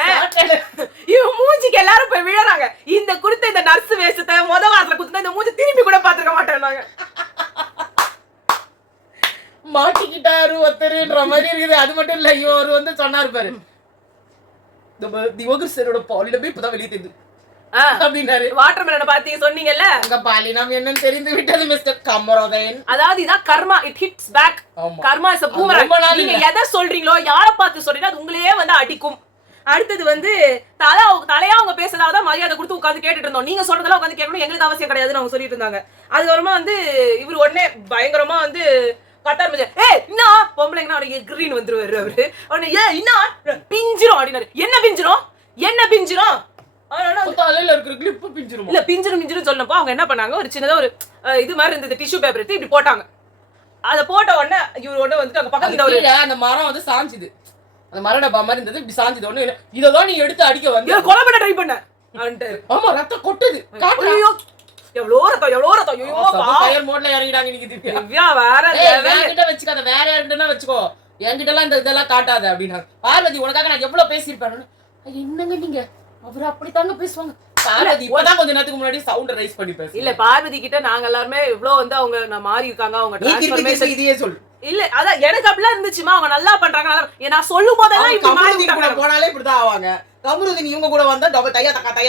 இவன் மூஞ்சிக்கு எல்லாரும் போய் விழறாங்க. இந்த குடுத்த இந்த நர்ஸ் வேஷத்தை முத வாரத்துல குடுத்தா இந்த மூஞ்சி திரும்பி கூட பாத்துக்க மாட்டேன்னாங்க. மாட்டிக்கிட்டாரு ஒருத்தருன்ற மாதிரி இருக்குது. அது மட்டும் இல்ல, இவர் வந்து சொன்னாரு பாரு, திவோகர் பாலினமே இப்பதான் வெளியே தெரியுது அப்படின்னாரு. வாட்டர்மெலனை பாத்தீங்க சொன்னீங்கல்ல, அங்க பாலினம் என்னன்னு தெரிந்து விட்டது மிஸ்டர் கமரோதயன். அதாவது இதான் karma, it hits back. Karma is a boomerang. நீங்க எதை சொல்றீங்களோ யாரை பார்த்து சொல்றீங்களோ அது உங்களையே வந்து அடிக்கும். அடுத்தது வந்து தலையா அவங்க பேசுறதாதான் மரியாதை கொடுத்து உட்காந்து கேட்டுட்டு இருந்தோம். நீங்க சொல்றதெல்லாம் உட்காந்து கேட்கணும் எங்களுக்கு அவசியம் கிடையாதுன்னு அவங்க சொல்லிட்டு இருந்தாங்க. அதுக்கப்புறமா வந்து இவர் உடனே பயங்கரமா வந்து கத்தார் என்ன பொம்பளைங்கன்னா அவனுக்கு கிரீன் வந்துருவாரு அவரு. உடனே என்ன பிஞ்சிரும் அப்படின்னாரு. என்ன பிஞ்சிரும் என்ன பிஞ்சிரும்? இல்ல பிஞ்சிரும் சொன்னப்போ அவங்க என்ன பண்ணாங்க, ஒரு சின்னதா ஒரு இது மாதிரி இருந்தது டிஷ்யூ பேப்பர் எடுத்து இப்படி போட்டாங்க. அதை போட்ட உடனே இவரு உடனே வந்துட்டு அங்க பக்கத்துல அந்த மரம் வந்து சாஞ்சுது, அந்த மரம் டப்பா மாதிரி இருந்தது இப்படி சாஞ்சுது. ஒண்ணு இததான் நீ எடுத்து அடிக்க வந்து கொலை பண்ண ட்ரை பண்ண. ஆமா ரத்தம் கொட்டுது. எவ்வளோ ரத்தம் ஐயோ ஃபயர் மோட்ல இறங்கிடாங்க இன்னைக்கு திவ்யா. வேற என்கிட்ட வச்சுக்காத, வேற யார்கிட்டனா வச்சுக்கோ, என்கிட்ட எல்லாம் இந்த இதெல்லாம் காட்டாத அப்படின்னாங்க. பார்வதி உனக்காக நான் எவ்வளவு பேசியிருப்பேன். என்னங்க நீங்க அவரு அப்படித்தாங்க பேசுவாங்க. பார்வதி இப்பதான் கொஞ்ச நேரத்துக்கு முன்னாடி சவுண்ட் ரைஸ் பண்ணி பேச இல்ல பார்வதி கிட்ட நாங்க எல்லாருமே இவ்வளவு வந்து அவங்க நான் மாறி இருக்காங்க, அவங்க டிரான்ஸ்ஃபர்மேஷன் இதையே சொல்லு. இல்ல அதான் எனக்கு அப்படிலாம் இருந்துச்சுமா, அவங்க நல்லா பண்றாங்க நல்லா நான் சொல்லும் போதெல்லாம் இப்படி மாறி கூட போனாலே இப்படிதான் ஆவாங்க. கமருதீன் இவங்க கூட வந்தா டபுள் தையா தக்கா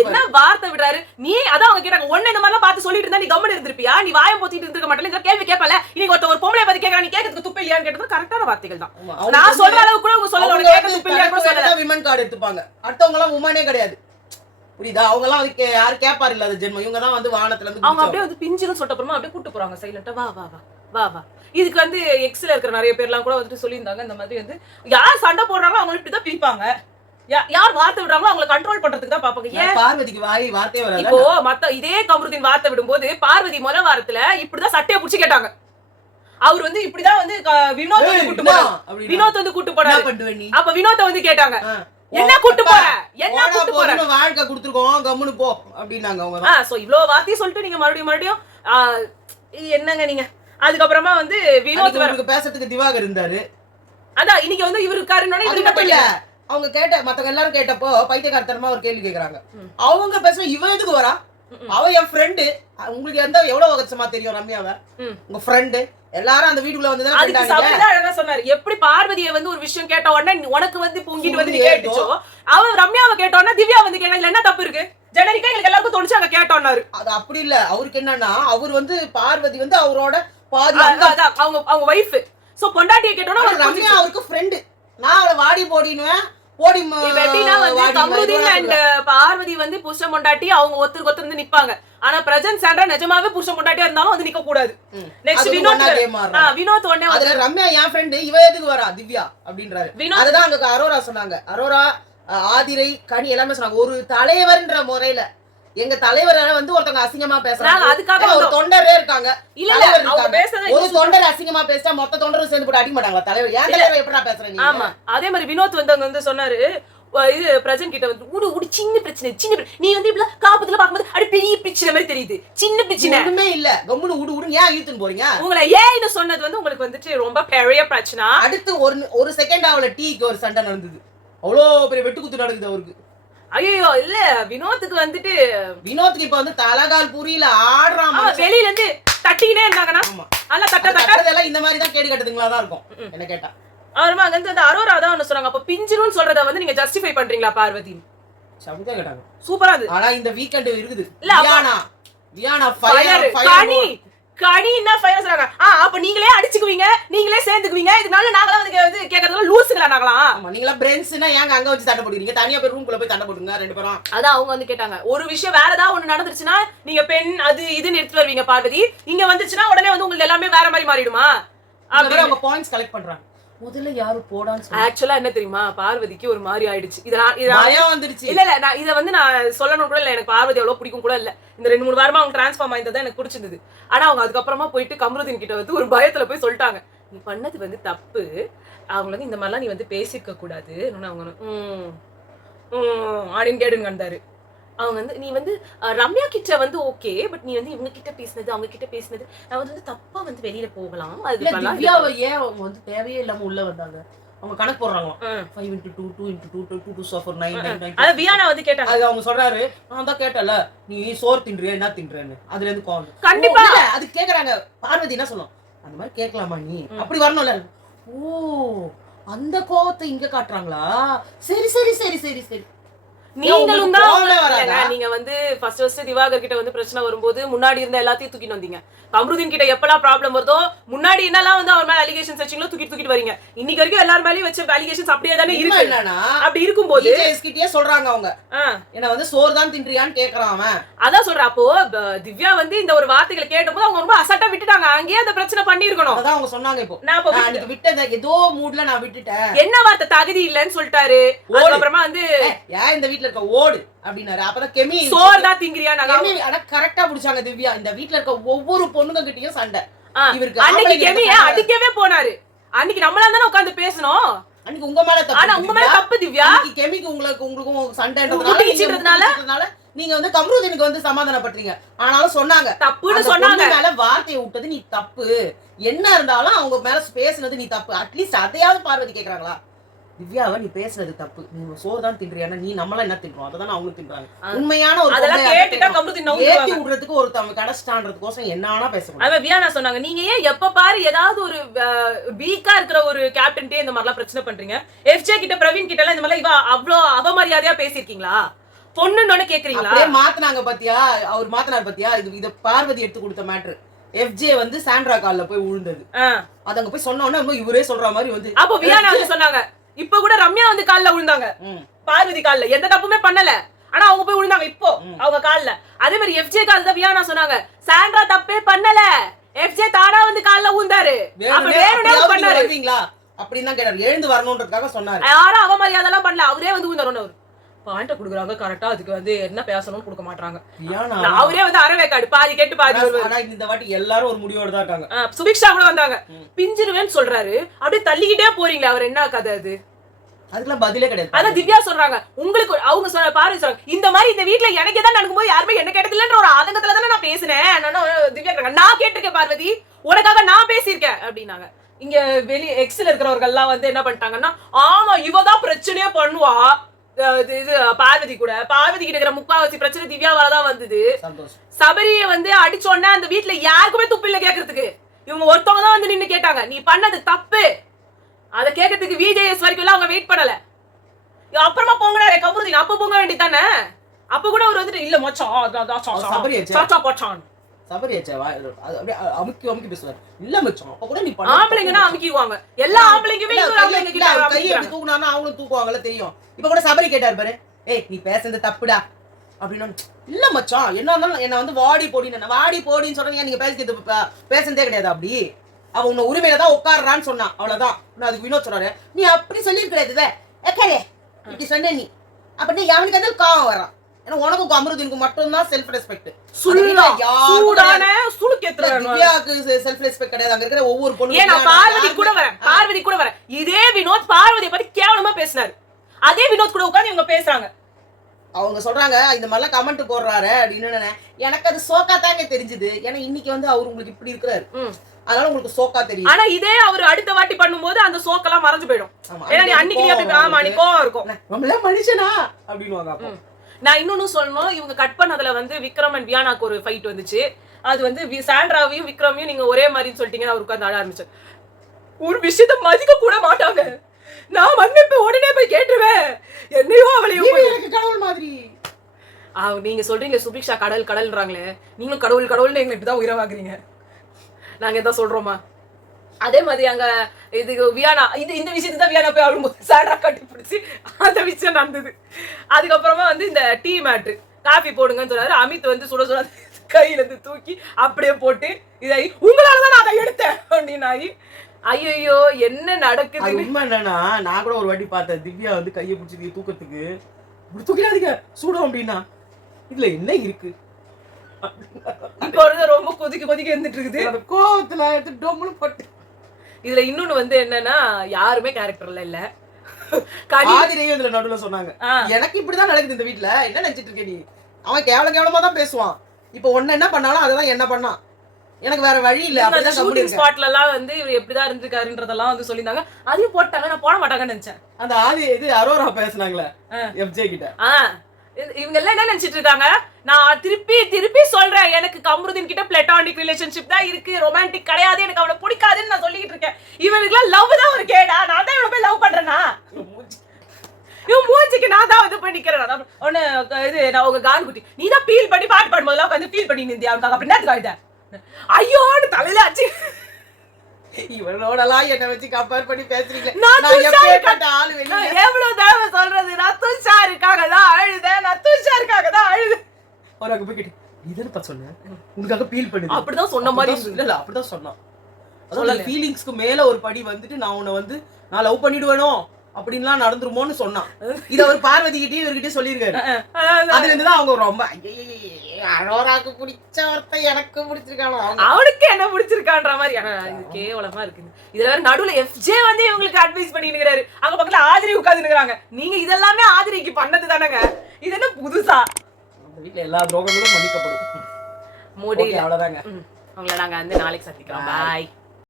என்ன வார்த்தை விடுறாரு நீ? அதான் அவங்க கேட்டாங்க ஒண்ணு இந்த மாதிரிலாம் பார்த்து சொல்லிட்டு இருந்தா நீ கம்முன்னு இருந்திருப்பியா, நீ வாயம் போத்திட்டு இருந்திருக்க மாட்டேன், இந்த கேள்வி கேட்பல. இன்னைக்கு ஒரு பொம்பளை பத்தி கேட்கறா, நீ கேட்கறதுக்கு துப்பு இல்லையான்னு கேட்டது கரெக்டான வார்த்தைகள் தான். நான் சொல்ற அளவுக்கு கூட அவங்க சொல்லல, உனக்கு கேட்க துப்பு இல்லையான்னு கூட சொல்லல. விமன் கார்டு எடுத்துப்பாங்க, அடுத்தவங்க எல்லாம் உமனே கிடையாது. புரியுதா? அவங்க எல்லாம் அதுக்கு யாரு கேட்பாரு இல்லாத ஜென்மம். இவங்க தான் வந்து வானத்துல இருந்து அவங்க அப்படியே வந்து பிஞ்சிரும் சொல்லிட்டு அப்புறமா அப்படியே கூட்டு போறாங்க சைலண்டா. வா வா வா வா வா. இதுக்கு வந்து எக்ஸ்ல இருக்கிற நிறைய பேர்லாம் கூட வந்துட்டு சொல்லியிருந்தாங்க இந்த மாதிரி வந்து யார் சண்டை போடுறாங்களோ அவங்க இப்படிதான் பிரிப்பாங்க, யார் வார்த்தை விடுறாங்களோ அவங்களை கண்ட்ரோல் பண்றதுக்கு தான் பாப்பாங்க. ஏன் பார்வதிக்கு வார்த்தையே வராது. இப்போ மத்த இதே கமருதீன் வார்த்தை விடும்போது பார்வதி முதல் வாரத்துல இப்படிதான் சட்டையை புடிச்சு கேட்டாங்க. அவர் வந்து இப்படிதான் வந்து வினோத் வந்து கூட்டு போறாரு, வினோத் வந்து கூட்டு போறாரு. அப்ப வினோத்தை வந்து கேட்டாங்க, என்ன கூட்டு போற, என்ன கூட்டு போற, வாழ்க்கை கொடுத்துருக்கோம் கம்முனு போ அப்படின்னாங்க அவங்க. சோ இவ்வளவு வார்த்தையை சொல்லிட்டு நீங்க மறுபடியும் என்னங்க நீங்க. அதுக்கப்புறமா வந்து வினோத் பேசுறதுக்கு திவாகர் இருந்தாரு. அதான் இன்னைக்கு வந்து இவரு இருக்காருன்னு இவரு மட்டும் இல்ல, அவங்க கேட்ட மத்தவங்க எல்லாரும் கேட்டப்போ பைத்தியக்காரத்தனமா ஒரு கேள்வி கேக்குறாங்க. அவங்க பேசுற இவன் எதுக்கு வரா, அவ என் ஃப்ரெண்டு, உங்களுக்கு எந்த எவ்வளவு வருஷமா தெரியும் ரம்யாவை, உங்க ஃப்ரெண்டு, எல்லாரும் அந்த வீட்டுக்குள்ள வந்து அழகா சொன்னாரு. எப்படி பார்வதியை வந்து ஒரு விஷயம் கேட்ட உடனே உனக்கு வந்து பொங்கிட்டு வந்து கேட்டுச்சோ, அவன் ரம்யாவை கேட்ட உடனே திவ்யா வந்து கேட்டா இதுல என்ன தப்பு இருக்கு, ஜெனரிக்கா எங்களுக்கு எல்லாருக்கும் தோணுச்சு அங்க கேட்டோம்னாரு. அது அப்படி இல்ல, அவருக்கு என்னன்னா அவர் வந்து பார்வதி வந்து அவரோட பாதி அவங்க அவங்க வைஃப், சோ பொண்டாட்டியை கேட்டோம்னா ரம்யா அவருக்கு ஃப்ரெண்டு, நான் அவளை வாடி போடினுவேன் போடி. எப்படின்னா வந்து கமருதீன் அண்ட் பார்வதி வந்து புருஷன் பொண்டாட்டி அவங்க ஒருத்தருக்கு ஒருத்தர் வந்து நிப்பாங்க. ஆனா பிரசன்ட் சாண்ட்ரா நிஜமாவே புருஷன் பொண்டாட்டியா இருந்தாலும் வந்து நிக்க கூடாது. நெக்ஸ்ட் வினோத் உடனே அதுல ரம்யா என் ஃப்ரெண்டு, இவ எதுக்கு வரா திவ்யா அப்படின்றாரு. அதுதான் அங்க அரோரா சொன்னாங்க. அரோரா ஆதிரை கனி எல்லாமே சொன்னாங்க. ஒரு தலைவர்ன்ற முறையில எங்க தலைவரை வந்து ஒருத்தவங்க அசிங்கமா பேசுறாங்க, அதுக்காக ஒரு தொண்டரே இருக்காங்க. ஒரு தொண்டர் அசிங்கமா பேசிட்டா மொத்த தொண்டரும் சேர்ந்து போட்டு அடிக்க மாட்டாங்களா தலைவர்? ஏன் தலைவர் எப்படா பேசுறீங்க? ஆமா, அதே மாதிரி வினோத் வந்து அங்க வந்து சொன்னாரு, இது பிரசன்ட் கிட்ட வந்து ஒரு சின்ன பிரச்சனை நீ வந்து இப்படி காப்பத்துல பாக்கும்போது அப்படி பெரிய பிரச்சனை மாதிரி தெரியுது, சின்ன பிரச்சனை ஒண்ணுமே இல்ல, கம்முனு உடு ஏன் இழுத்துன்னு போறீங்க? உங்களை ஏன்னு சொன்னது வந்து உங்களுக்கு வந்துட்டு ரொம்ப பெரிய பிரச்சனை. அடுத்து ஒரு செகண்ட் அவள டீக்கு ஒரு சண்டை நடந்தது, அவ்வளோ பெரிய வெட்டு குத்து நடக்குது அவருக்கு. ஐயோ இல்ல, வினோத்துக்கு வந்துட்டு வினோத்துக்கு இப்ப வந்து தலகால் புரியல ஆடுறான், வெளியில இருந்து தட்டிக்கிட்டே இருந்தாங்கன்னா நல்லா தட்டதெல்லாம் இந்த மாதிரி தான் கேடு கட்டுதுங்களா தான் இருக்கும் என்ன கேட்டா. அவருமா அங்க இருந்து அரோரா தான் ஒன்னு சொன்னாங்க, அப்ப பிஞ்சிருன்னு சொல்றத வந்து நீங்க ஜஸ்டிஃபை பண்றீங்களா பார்வதி? சமைச்சா கேட்டாங்க, சூப்பரா இருக்கு. ஆனா இந்த வீக்கெண்ட் இருக்குது வியானா ஃபயர் கனின்னா ஃபயர் சொல்றாங்க. அப்ப நீங்களே அடிச்சுக்குவீங்க, நீங்களே சேர்ந்துக்குவீங்க, இதனால நாங்களா வந்து கேக்குறதுல லூசுங்களா நாங்களா? நீங்களா பிரெண்ட்ஸ்னா ஏங்க அங்க வச்சு சண்டை போடுறீங்க, தனியா போய் ரூம்குள்ள போய் சண்டை போடுங்க ரெண்டு பேரும். அதான் அவங்க வந்து கேட்டாங்க, ஒரு விஷயம் வேற ஏதாவது ஒண்ணு நடந்துருச்சுன்னா நீங்க பெண் அது இதுன்னு எடுத்து வருவீங்க பார்வதி, இங்க வந்துச்சுன்னா உடனே வந்து உங்களுக்கு எல்லாமே வேற மாதிரி மாறிடுமா அப்படி அவங்க பாயிண்ட்ஸ் கலெக்ட் பண்றாங்க. முதல்ல யாரு போடான்னு சொல்லி ஆக்சுவலா என்ன தெரியுமா, பார்வதிக்கு ஒரு மாதிரி ஆயிடுச்சு. இதெல்லாம் வந்துருச்சு. இல்ல நான் இதை வந்து நான் சொல்லணும் கூட இல்ல, எனக்கு பார்வதி அவ்வளவு பிடிக்கும் கூட இல்ல. இந்த 2-3 வாரமா அவங்க டிரான்ஸ்ஃபார்ம் ஆயிருந்தது எனக்கு பிடிச்சிருந்தது. ஆனா அவங்க அதுக்கப்புறமா போயிட்டு கமருதீன் கிட்ட வந்து ஒரு பயத்துல போய் சொல்லிட்டாங்க, நீ பண்ணது வந்து தப்பு, அவங்க வந்து இந்த மாதிரிலாம் நீ வந்து பேசிருக்க கூடாது. அவங்க அப்படின்னு கேடுங்க வந்தாரு. அவங்க வந்து நீ வந்து ரம்யா கிட்ட வந்து ஓகே, பட் நீ வந்து இவங்க கிட்ட பேசினது அவங்க கிட்ட பேசினது நான் வந்து தப்பா வந்து வெளியில போகலாம். அது திவ்யாவை ஏன் அவங்க வந்து தேவையே இல்லாம உள்ள வந்தாங்க, அவங்க கணக்கு போடுறாங்க 5 into 2 2 into 2 2 2 4 9 9. அது வியானா வந்து கேட்டாங்க, அது அவங்க சொல்றாரு, நான் தான் கேட்டல நீ சோறு தின்றியா என்ன தின்றேன்னு, அதுல இருந்து கோவம் கண்டிப்பா அது கேக்குறாங்க. பார்வதி என்ன சொல்லும், அந்த மாதிரி கேட்கலாமா நீ, அப்படி வரணும்ல. ஓ அந்த கோவத்தை இங்க காட்டுறாங்களா, சரி சரி சரி சரி சரி. நீங்களும் தான் நீங்க வந்து ஃபர்ஸ்ட் திவாகர் கிட்ட வந்து பிரச்சனை வரும்போது முன்னாடி இருந்த எல்லாத்தையும் தூக்கிட்டு வந்தீங்க. கமருதீன் கிட்ட எப்பெல்லாம் ப்ராப்ளம் வருதோ முன்னாடி என்னெல்லாம் வந்து அவர் மேல அலிகேஷன்ஸ் வச்சீங்களோ தூக்கிட்டு வரீங்க. இன்னைக்கு வரைக்கும் எல்லாரும் மேலயும் வச்ச அலிகேஷன்ஸ் அப்படியே தானே இருக்கு. அப்படி இருக்கும்போது கிட்டே சொல்றாங்க அவங்க, என்ன வந்து சோறு தான் தின்றியான்னு கேக்குறான் அவன். அதான் சொல்றேன். அப்போ திவ்யா வந்து இந்த ஒரு வார்த்தைகளை கேட்டபோது அவங்க ரொம்ப அசால்ட்டா விட்டுட்டாங்க, அங்கேயே அந்த பிரச்சனை பண்ணி இருக்கணும். அதான் அவங்க சொன்னாங்க. இப்போ நான் விட்டத ஏதோ மூட்ல நான் விட்டுட்டேன், என்ன வார்த்தை தகுதி இல்லன்னு சொல்லிட்டாரு. அதுக்கப்புறமா வந்து ஏன் இந்த வீட்ல இருக்க ஓடு அப்படினாரு. அப்பதான் கெமி சோறு தான் திங்கிறியா நாங்க. ஆனா கரெக்டா புடிச்சாங்க திவ்யா. இந்த வீட்ல இருக்க ஒவ்வொரு பொண்ணுங்க கிட்டயும் சண்டை. இவருக்கு அன்னைக்கு கெமியை அடிக்கவே போனாரு. அன்னைக்கு நம்மளா தானே உட்கார்ந்து பேசணும். அன்னைக்கு உங்க மேல தப்பு. ஆனா உங்க மேல தப்பு திவ்யா. அன்னைக்கு கெமிக்கு உங்களுக்கும் சண்டைன்றதுனால நீங்க வந்து கமருதீனுக்கு வந்து சமாதானப்படுறீங்க. ஆனாலும் சொன்னாங்க தப்புன்னு சொன்னாங்க. மேல வார்த்தையை விட்டது நீ தப்பு, என்ன இருந்தாலும் அவங்க மேல பேசுனது நீ தப்பு. அட்லீஸ்ட் அதையாவது பார்வதி கேக்குறாங்களா, திவ்யாவை நீ பேசுறது தப்பு, நீ சோறு தான் தின்றியானா நீ நம்மள என்ன தின்றோம், அததான் அவங்க தின்றாங்க. உண்மையான ஒரு ஏத்தி விடுறதுக்கு ஒருத்தவங்க கடைச்சிட்டான்றதுக்கோசம் என்ன பேசணும். அவன் வியானா சொன்னாங்க, நீங்க ஏன் எப்ப பாரு ஏதாவது ஒரு வீக்கா இருக்கிற ஒரு கேப்டன்ட்டே இந்த மாதிரிலாம் பிரச்சனை பண்றீங்க. எஃப்ஜே கிட்ட பிரவீன் கிட்ட எல்லாம் இந்த மாதிரி இவ அவ்வளோ அவமரியாதையா பேசிருக்கீங்களா, பொண்ணுன்னு கேக்குறீங்களா? அப்படியே மாத்தினாங்க பாத்தியா, அவர் மாத்தினார் பாத்தியா. இத பார்வதி எடுத்து கொடுத்த மேட்ரு. எஃப்ஜே வந்து சாண்ட்ரா கால்ல போய் விழுந்தது. அது அங்க போய் சொன்ன உடனே இவரே சொல்ற மாதிரி வந்து அப்போ வியானா வந்து சொன்னாங்க, இப்ப கூட ரம்யா வந்து கால்ல விழுந்தாங்க, பார்வதி கால்ல எந்த தப்புமே பண்ணல, ஆனா அவங்க போய் விழுந்தாங்க இப்போ அவங்க கால்ல. அதே மாதிரி எஃப்ஜே கால் தான் வியானா சொன்னாங்க, சாண்ட்ரா தப்பே பண்ணல, FJ தானா வந்து கால்ல ஊந்தாரு. அப்ப வேணும்னே பண்ணாரு. வருவீங்களா அப்படின்னு தான் கேட்டாரு. எழுந்து வரணும்ன்றதுக்காக சொன்னாரு. யாரும் அவமரியாதைலாம் பண்ணல. அவரே வந்து ஊந்தாரு. பாயிண்ட குடுக்குறாங்க கரெக்டா, அதுக்கு வந்து என்ன பேசணும்னு கொடுக்க மாட்டாங்க. அவரே வந்து அரவேக்காடு பாதி கேட்டு பாதி. ஆனா இந்த வாட்டி எல்லாரும் ஒரு முடிவோட தான் இருக்காங்க. சுபிக்ஷா கூட வந்தாங்க. பிஞ்சிருவேன்னு சொல்றாரு, அப்படியே தள்ளிக்கிட்டே போறீங்களா, அவர் என்ன கதை அது? அதுக்கெல்லாம் பதிலே கிடையாது. அதான் திவ்யா சொல்றாங்க, உங்களுக்கு அவங்க சொல்ற பாரு சொல்றாங்க, இந்த மாதிரி இந்த வீட்டுல எனக்கு தான் நடக்கும்போது யாருமே என்ன கேட்டதில்லன்ற ஒரு ஆதங்கத்துல தானே நான் பேசினேன். திவ்யா கேட்கறாங்க, நான் கேட்டிருக்கேன் பார்வதி, உனக்காக நான் பேசியிருக்கேன் அப்படின்னாங்க. இங்க வெளி எக்ஸ்ல இருக்கிறவர்கள் எல்லாம் வந்து என்ன பண்ணிட்டாங்கன்னா, ஆமா இவதான் பிரச்சனையே பண்ணுவா இது பார்வதி கூட, பார்வதி கிட்ட இருக்கிற முக்காவாசி பிரச்சனை திவ்யாவாலதான் வந்தது. சபரியை வந்து அடிச்சோன்னா அந்த வீட்டுல யாருக்குமே துப்பு இல்ல கேக்குறதுக்கு. இவங்க ஒருத்தவங்க தான் வந்து நின்னு கேட்டாங்க, நீ பண்ணது தப்பு, அத கேட்கறதுக்கு விஜேஎஸ் வரைக்கும் எல்லாம் அவங்க வெயிட் பண்ணல. அப்புறமா போங்கடா கபூர்தீன், அப்ப போங்க வேண்டியதானே. அப்ப கூட அவர் வந்துட்டு இல்ல மச்சான் சாச்சா போச்சான் அமுக்கி அமுக்கி பேசுவார். இல்ல மச்சான் அப்ப கூட நீ ஆம்பளைங்கன்னா அமுக்கிடுவாங்க. எல்லா ஆம்பளைங்களுமே தூக்குனானா அவங்களும் தூக்குவாங்கல்ல தெரியும். இப்ப கூட சபரி கேட்டாரு பாரு, ஏய் நீ பேசுறது தப்புடா அப்படின்னு. இல்ல மச்சான் என்ன இருந்தாலும் என்ன வந்து வாடி போடின்னு வாடி போடின்னு சொல்றீங்க, நீங்க பேசுறதே கிடையாது. அப்படி அவ உன்ன உரிமையில தான் உட்காடுறான்னு சொன்னா, அவ்வளவுதான். அதுக்கு வினோத் சொல்றாரு, நீ அப்படி சொல்லிருக்கிறது இப்படி சொன்ன நீ அப்படி அவனுக்கு வந்து காவம் வரான். ஏன்னா உனக்கும் அமருதீனுக்கு மட்டும் தான் செல்ஃப் ரெஸ்பெக்ட். திவ்யாக்கு செல்ஃப் ரெஸ்பெக்ட் கிடையாது. அங்க இருக்கிற ஒவ்வொரு பொண்ணும் பார்வதி கூட வரேன். இதே வினோத் பார்வதியை பத்தி கேவலமா பேசினாரு. அதே வினோத் கூட உட்கார்ந்து இவங்க பேசுறாங்க. அவங்க சொல்றாங்க இந்த மாதிரிலாம் கமெண்ட் போடுறாரு அப்படின்னு. எனக்கு அது சோக்கா தாங்க தெரிஞ்சது. ஏன்னா இன்னைக்கு வந்து அவரு உங்களுக்கு இப்படி இருக்கிறாரு, அதனால உங்களுக்கு சோக்கா தெரியும். ஆனா இதே அவர் அடுத்த வாட்டி பண்ணும்போது அந்த சோக்கெல்லாம் மறைஞ்சு போயிடும். ஏன்னா நீ அன்னைக்கு ஆமா நீ கோவம் இருக்கும், நம்மள மனுஷனா அப்படின்னுவாங்க. அப்போ நான் இன்னொன்னு சொல்லணும், இவங்க கட் பண்ணதுல வந்து விக்ரம் அண்ட் வியானாக்கு ஒரு ஃபைட் வந்துச்சு. அது வந்து சாண்ட்ராவையும் விக்ரமையும் நீங்க ஒரே மாதிரி சொல்லிட்டீங்கன்னு அவருக்கு வந்து ஆட ஆரம்பிச்சு. ஒரு விஷயத்த மதிக்க கூட மாட்டாங்க. நான் மன்னிப்பு உடனே போய் கேட்டுருவேன், என்னையோ அவளையோ கடவுள் மாதிரி. நீங்க சொல்றீங்க சுபிக்ஷா கடல் கடல்ன்றாங்களே, நீங்களும் கடவுள் கடவுள்னு எங்களை இப்படிதான் உயிரவாக்குறீங்க. நாங்க எதாவது சொல்றோமா? அதே மாதிரி அங்க இது வியானா இந்த விஷயத்தை தான் வியானா போய் ஆடும்போது சாண்டா கட்டி பிடிச்சி அந்த விஷயம் நடந்தது. அதுக்கப்புறமா வந்து இந்த டீ மேட்ரு காஃபி போடுங்கன்னு சொன்னாரு. அமித் வந்து சுட சுட கையில இருந்து தூக்கி அப்படியே போட்டு இதாகி உங்களாலதான் நான் அதை எடுத்தேன் அப்படின்னாகி. ஐயோ என்ன நடக்குது? உண்மை என்னன்னா, நான் கூட ஒரு வாட்டி பார்த்தேன், திவ்யா வந்து கையை பிடிச்சி தூக்கத்துக்கு இப்படி தூக்கிடாதீங்க சூடும் அப்படின்னா, இதுல என்ன இருக்கு? இப்ப வந்து ரொம்ப கொதிக்க இருந்துட்டு இருக்குது. கோவத்துல எடுத்து டொம்முன்னு போட்டு. இதுல இன்னொன்னு வந்து என்னன்னா, யாருமே கேரக்டர்ல இல்ல. ஆதிரையும் இதுல நடுவுல சொன்னாங்க, எனக்கு இப்படிதான் நடக்குது இந்த வீட்டுல, என்ன நினைச்சிட்டு இருக்க நீ? அவன் கேவலமா தான் பேசுவான். இப்ப ஒன்னு என்ன பண்ணாலும் அததான் என்ன பண்ணான், எனக்கு வேற வழி இல்ல. அப்படிதான் ஷூட்டிங் ஸ்பாட்ல எல்லாம் வந்து இவர் எப்படிதான் இருந்திருக்காருன்றதெல்லாம் வந்து சொல்லிருந்தாங்க. அதையும் போட்டாங்க, நான் போட மாட்டாங்கன்னு நினைச்சேன். அந்த ஆதி இது அரோரா பேசுனாங்களே FJ கிட்ட, இவங்க எல்லாம் என்ன நினைச்சிட்டு இருக்காங்க, நான் திருப்பி சொல்றேன், எனக்கு கமருதீன் கிட்ட பிளாட்டோனிக் ரிலேஷன்ஷிப் தான் இருக்கு, ரொமான்டிக் கிடையாது, எனக்கு அவனை பிடிக்காதுன்னு நான் சொல்லிட்டு இருக்கேன். இவனுக்கு எல்லாம் லவ் தான் ஒரு கேடா? நான் தான் இவனை போய் லவ் பண்றேனா? இவன் மூஞ்சிக்கு நான் தான் வந்து போய் நிக்கிறேன். ஒன்னு இது நான் உங்க கான் குட்டி, நீ தான் ஃபீல் பண்ணி பாட்டு பாடும்போதெல்லாம் உட்காந்து ஃபீல் பண்ணி நிந்தியா அவனுக்கு அப்படி என்ன கழுத? ஐயோன்னு தலையில ஆச்சு. இவனோடலாம் என்ன வச்சு கம்பேர் பண்ணி பேசுறீங்க? எவ்வளவு தடவை சொல்றது, நான் துஷாருக்காக தான் அழுதேன், நான் துஷாருக்காக தான் அழுதேன். ஒரு அங்க போய் இதெல்லாம் சொன்னேன் உங்களுக்காக ஃபீல் பண்ணி அப்படிதான் சொன்ன மாதிரி இல்ல, அப்படிதான் சொன்னான். அதாவது ஃபீலிங்ஸ்க்கு மேல ஒரு படி வந்துட்டு நான் உன்னை வந்து நான் லவ் பண்ணிடுவேனோ அப்படின்லாம் நடந்துருமோன்னு சொன்னான். இத ஒரு பார்வதி கிட்டயும் இவர்கிட்டயும் சொல்லியிருக்காரு. அதுல இருந்துதான் அவங்க ரொம்ப அரோராக்கு பிடிச்ச ஒருத்த எனக்கு பிடிச்சிருக்கானோ, அவனுக்கு என்ன பிடிச்சிருக்கான்ற மாதிரி. இது கேவலமா இருக்குது. இதுல வேற நடுவுல FJ வந்து இவங்களுக்கு அட்வைஸ் பண்ணிட்டு இருக்காரு. அங்க பக்கத்துல ஆதிரி உட்கார்ந்து இருக்காங்க. நீங்க இதெல்லாமே ஆதிரிக்கு பண்ணது தானங்க, இது என்ன புதுசா? அந்த வீட்டுல எல்லா துரோகங்களும் மன்னிக்கப்படும். முடியல, அவ்வளவுதாங்க. உங்களை நாங்க வந்து நாளைக்கு சந்திக்கிறோம். பாய்.